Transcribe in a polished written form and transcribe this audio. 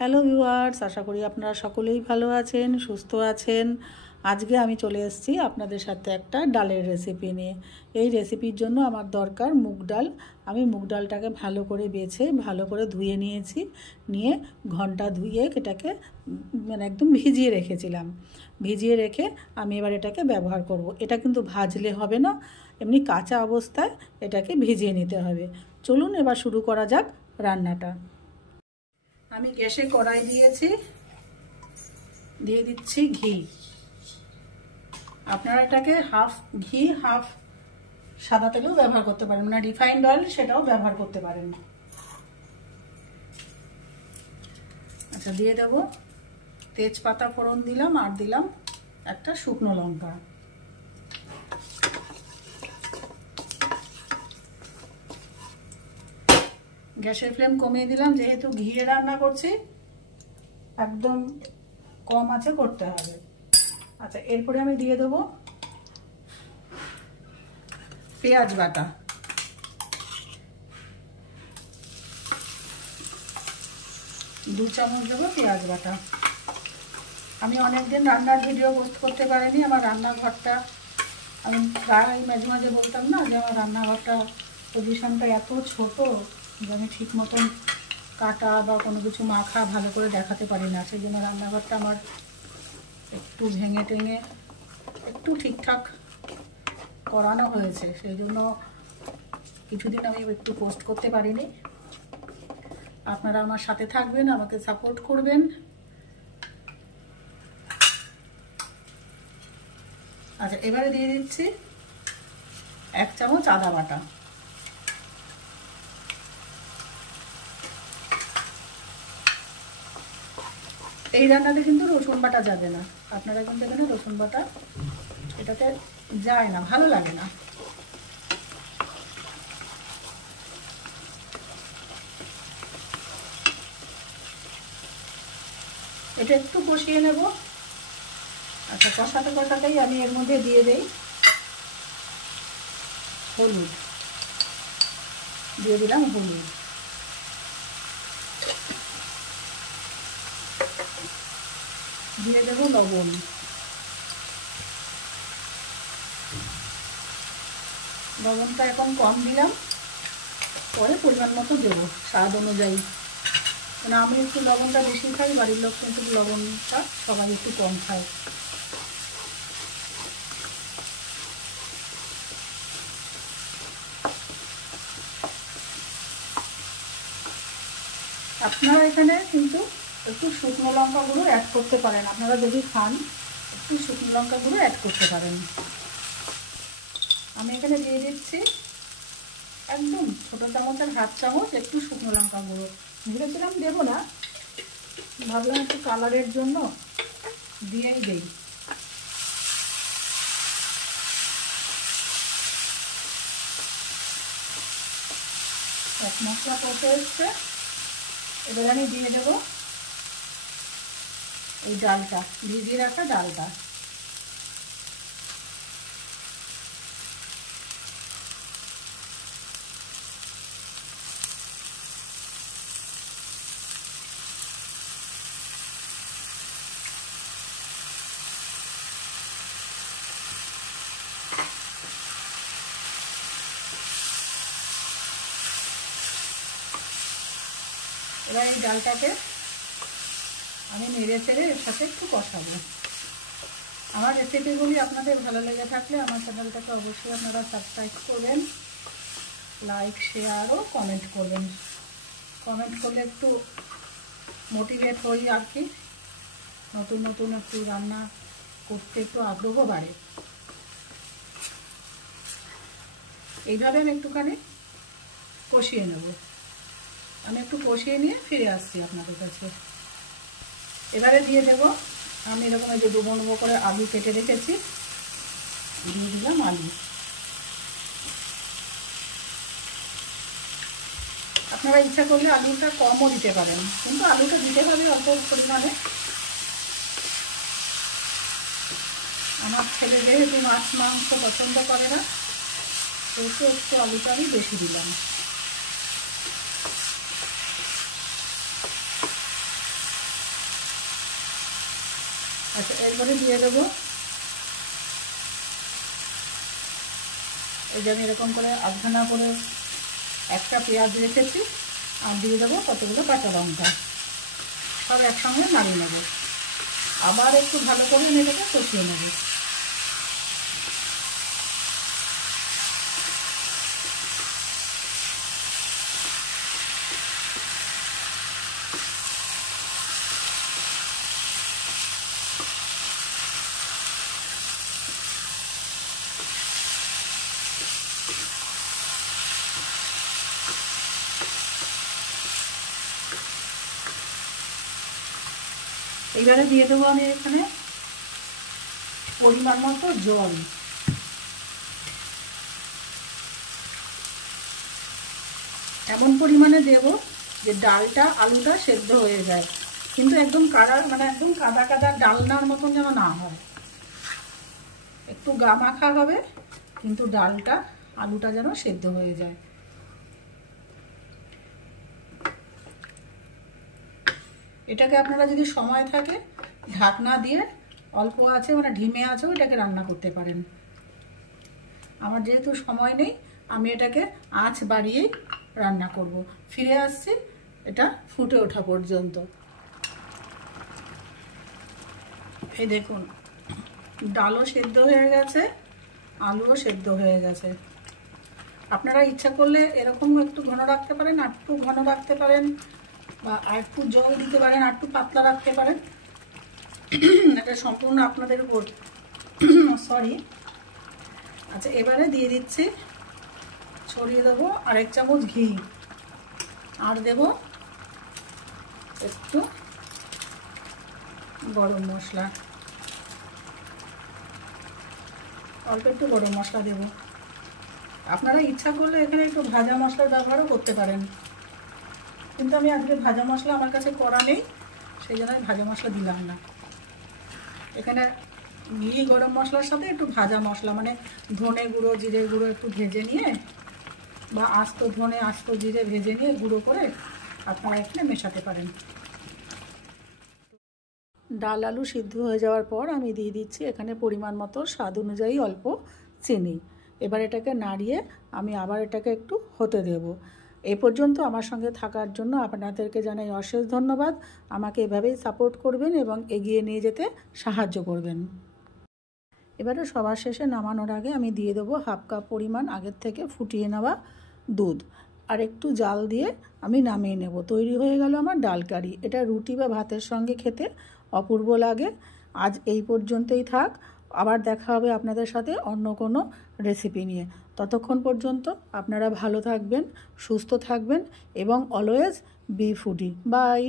Hello viewers, আশা করি আপনারা সকলেই ভালো আছেন, সুস্থ আছেন। আজকে আমি চলে এসেছি আপনাদের সাথে একটা ডালের রেসিপি নিয়ে। এই রেসিপির জন্য আমার দরকার মুগ ডাল। আমি মুগ ডালটাকে ভালো করে বেছে ভালো করে ধুয়ে নিয়েছি, নিয়ে ঘন্টা ধুয়ে এটাকে একদম ভিজিয়ে রেখেছিলাম। ভিজিয়ে রেখে আমি এবার এটাকে ব্যবহার করব। এটা কিন্তু ভাজলে হবে না, এমনি কাঁচা অবস্থায় এটাকে ভিজিয়ে নিতে হবে। চলুন এবার শুরু করা যাক রান্নাটা। আমি গ্যাসে কড়াই দিয়েছি, দিয়ে দিচ্ছি ঘি। আপনারা এটাকে হাফ ঘি হাফ সাদা তেলও ব্যবহার করতে পারেন, মানে রিফাইন্ড অয়েল সেটাও ব্যবহার করতে পারেন। আচ্ছা, দিয়ে দেব তেজপাতা ফোড়ন দিলাম, আর দিলাম একটা শুকনো লঙ্কা। গ্যাসের ফ্লেম কমিয়ে দিলাম, যেহেতু ঘিয়ে রান্না করছি একদম কম আঁচে করতে হবে। আচ্ছা, এরপরে আমি দিয়ে দেবো পেঁয়াজ বাটা। দু চামচ দেবো পেঁয়াজ বাটা। আমি অনেকদিন রান্নার ভিডিও পোস্ট করতে পারিনি। আমার রান্নাঘরটা আমি প্রায় মাঝে মাঝে বলতাম না যে আমার রান্নাঘরটা পজিশনটা এত ছোট যে আমি ঠিক মতন কাটা বা কোনো কিছু মাখা ভালো করে দেখাতে পারি না। সেই জন্য রান্নাঘরটা আমার একটু ভেঙে টেঙে একটু ঠিকঠাক করানো হয়েছে, সেই জন্য কিছুদিন আমি একটু পোস্ট করতে পারিনি। আপনারা আমার সাথে থাকবেন, আমাকে সাপোর্ট করবেন। আচ্ছা, এবারে দিয়ে দিচ্ছি 1 চামচ আদা বাটা। এই রান্নাতে কিন্তু রসুন বাটা যাবে না, আপনারা কিন্তু এখানে রসুন বাটা এটাতে যায় না, ভালো লাগে না। এটা একটু কষিয়ে নেব। আচ্ছা, কষাতে কষাতেই আমি এর মধ্যে দিয়ে দেই হলুদ। দিয়ে দিলাম হলুদ। দিয়ে দেবো লবণ। লবণটা এখন কম দিলাম, পরে পরিমাণ মতো দেবো স্বাদ অনুযায়ী। মানে আমি একটু লবণটা বেশি খাই, বাড়ির লোক কিন্তু লবণটা সবাই একটু কম খায়। আপনারা এখানে কিন্তু একটু শুকনো লঙ্কা গুঁড়ো অ্যাড করতে পারেন, আপনারা যদি খান একটু শুকনো লঙ্কা গুঁড়ো অ্যাড করতে পারেন। আমি এখানে দিয়ে দিচ্ছি একদম ছোটো চামচের হাফ চামচ একটু শুকনো লঙ্কা গুঁড়ো। ভেবেছিলাম দেবো না, ভাবলাম একটু কালারের জন্য দিয়েই দেই। এক মশলা কষে এসছে, এবার আমি দিয়ে দেবো এই ডালটা, ভিজিয়ে রাখা ডালটা। এবার এই ডালটাকে আমি নেড়ে চেড়ে এর সাথে একটু কষাবো। আমার রেসিপিগুলি আপনাদের ভালো লেগে থাকলে আমার চ্যানেলটাকে অবশ্যই আপনারা সাবস্ক্রাইব করবেন, লাইক শেয়ার ও কমেন্ট করবেন। কমেন্ট করলে একটু মোটিভেট হই আর কি, নতুন নতুন একটু রান্না করতে একটু আগ্রহ বাড়ে। এইভাবে আমি একটুখানি কষিয়ে নেব। আমি একটু কষিয়ে নিয়ে ফিরে আসছি আপনাদের কাছে। এবারে দিয়ে দেব আমি এরকম এই যে ডুবো ডুবো করে আলু কেটে রেখেছি, দিয়ে দিলাম আলু। আপনারা ইচ্ছা করলে আলুটা কমও দিতে পারেন, কিন্তু আলুটা দিতে হবে অল্প পরিমাণে। আমার ছেলে যেহেতু মাছ মাংস পছন্দ করে না, সেহেতু একটু আলুটা আমি বেশি দিলাম। আচ্ছা, এরপরে দিয়ে দেবো, এই যে আমি এরকম করে আধখানা করে একটা পেঁয়াজ রেখেছি, আর দিয়ে দেবো কতগুলো কাঁচা লঙ্কা, সব একসঙ্গে নাড়িয়ে নেব। আবার একটু ভালো করে আমি এটাকে কষিয়ে নেব। এইবারে দিয়ে দেবো আমি এখানে পরিমাণ মতো জল। এমন পরিমাণে দেব যে ডালটা আলুটা সেদ্ধ হয়ে যায়, কিন্তু একদম কাদা মানে একদম কাদা কাদা ডালনার মতন যেন না হয়, একটু গা মাখা হবে কিন্তু ডালটা আলুটা যেন সেদ্ধ হয়ে যায়। এটাকে আপনারা যদি সময় থাকে ঢাকনা দিয়ে অল্প আছে মানে ঢিমে আছেও এটাকে রান্না করতে পারেন। আমার যেহেতু সময় নেই, আমি এটাকে আঁচ বাড়িয়েই রান্না করব। ফিরে আসছি এটা ফুটে ওঠা পর্যন্ত। এই দেখুন, ডালও সেদ্ধ হয়ে গেছে, আলুও সেদ্ধ হয়ে গেছে। আপনারা ইচ্ছা করলে এরকম একটু ঘন রাখতে পারেন, আর একটু ঘন রাখতে পারেন, বা আর একটু জল দিতে পারেন, আর একটু পাতলা রাখতে পারেন। এটা সম্পূর্ণ আপনাদের উপর। সরি। আচ্ছা, এবারে দিয়ে দিচ্ছি, ছড়িয়ে দেবো 1 চামচ ঘি, আর দেব একটু গরম মশলা, অল্প একটু গরম মশলা দেব। আপনারা ইচ্ছা করলে এখানে একটু ভাজা মশলার ব্যবহারও করতে পারেন, কিন্তু আমি আজকে ভাজা মশলা আমার কাছে করা নেই, সেই জন্য আমি ভাজা মশলা দিলাম না। এখানে ঘি গরম মশলার সাথে একটু ভাজা মশলা মানে ধনে গুঁড়ো, জিরে গুঁড়ো একটু ভেজে নিয়ে, বা আস্ত ধনে আস্ত জিরে ভেজে নিয়ে গুঁড়ো করে আপনারা এখানে মেশাতে পারেন। ডাল আলু সিদ্ধ হয়ে যাওয়ার পর আমি দিয়ে দিচ্ছি এখানে পরিমাণ মতো স্বাদ অনুযায়ী অল্প চিনি। এবার এটাকে নাড়িয়ে আমি আবার এটাকে একটু হতে দেব। এ পর্যন্ত আমার সঙ্গে থাকার জন্য আপনাদেরকে জানাই অশেষ ধন্যবাদ। আমাকে এভাবেই সাপোর্ট করবেন এবং এগিয়ে নিয়ে যেতে সাহায্য করবেন। এবারে সবার শেষে নামানোর আগে আমি দিয়ে দেবো 1/2 কাপ পরিমাণ আগের থেকে ফুটিয়ে নেওয়া দুধ, আর একটু জাল দিয়ে আমি নামিয়ে নেব। তৈরি হয়ে গেল আমার ডাল কারি। এটা রুটি বা ভাতের সঙ্গে খেতে অপূর্ব লাগে। আজ এই পর্যন্তই থাক, আবার দেখা হবে আপনাদের সাথে অন্য কোনো রেসিপি নিয়ে। ততক্ষণ পর্যন্ত আপনারা ভালো থাকবেন, সুস্থ থাকবেন এবং অলওয়েজ বি ফুডি। বাই।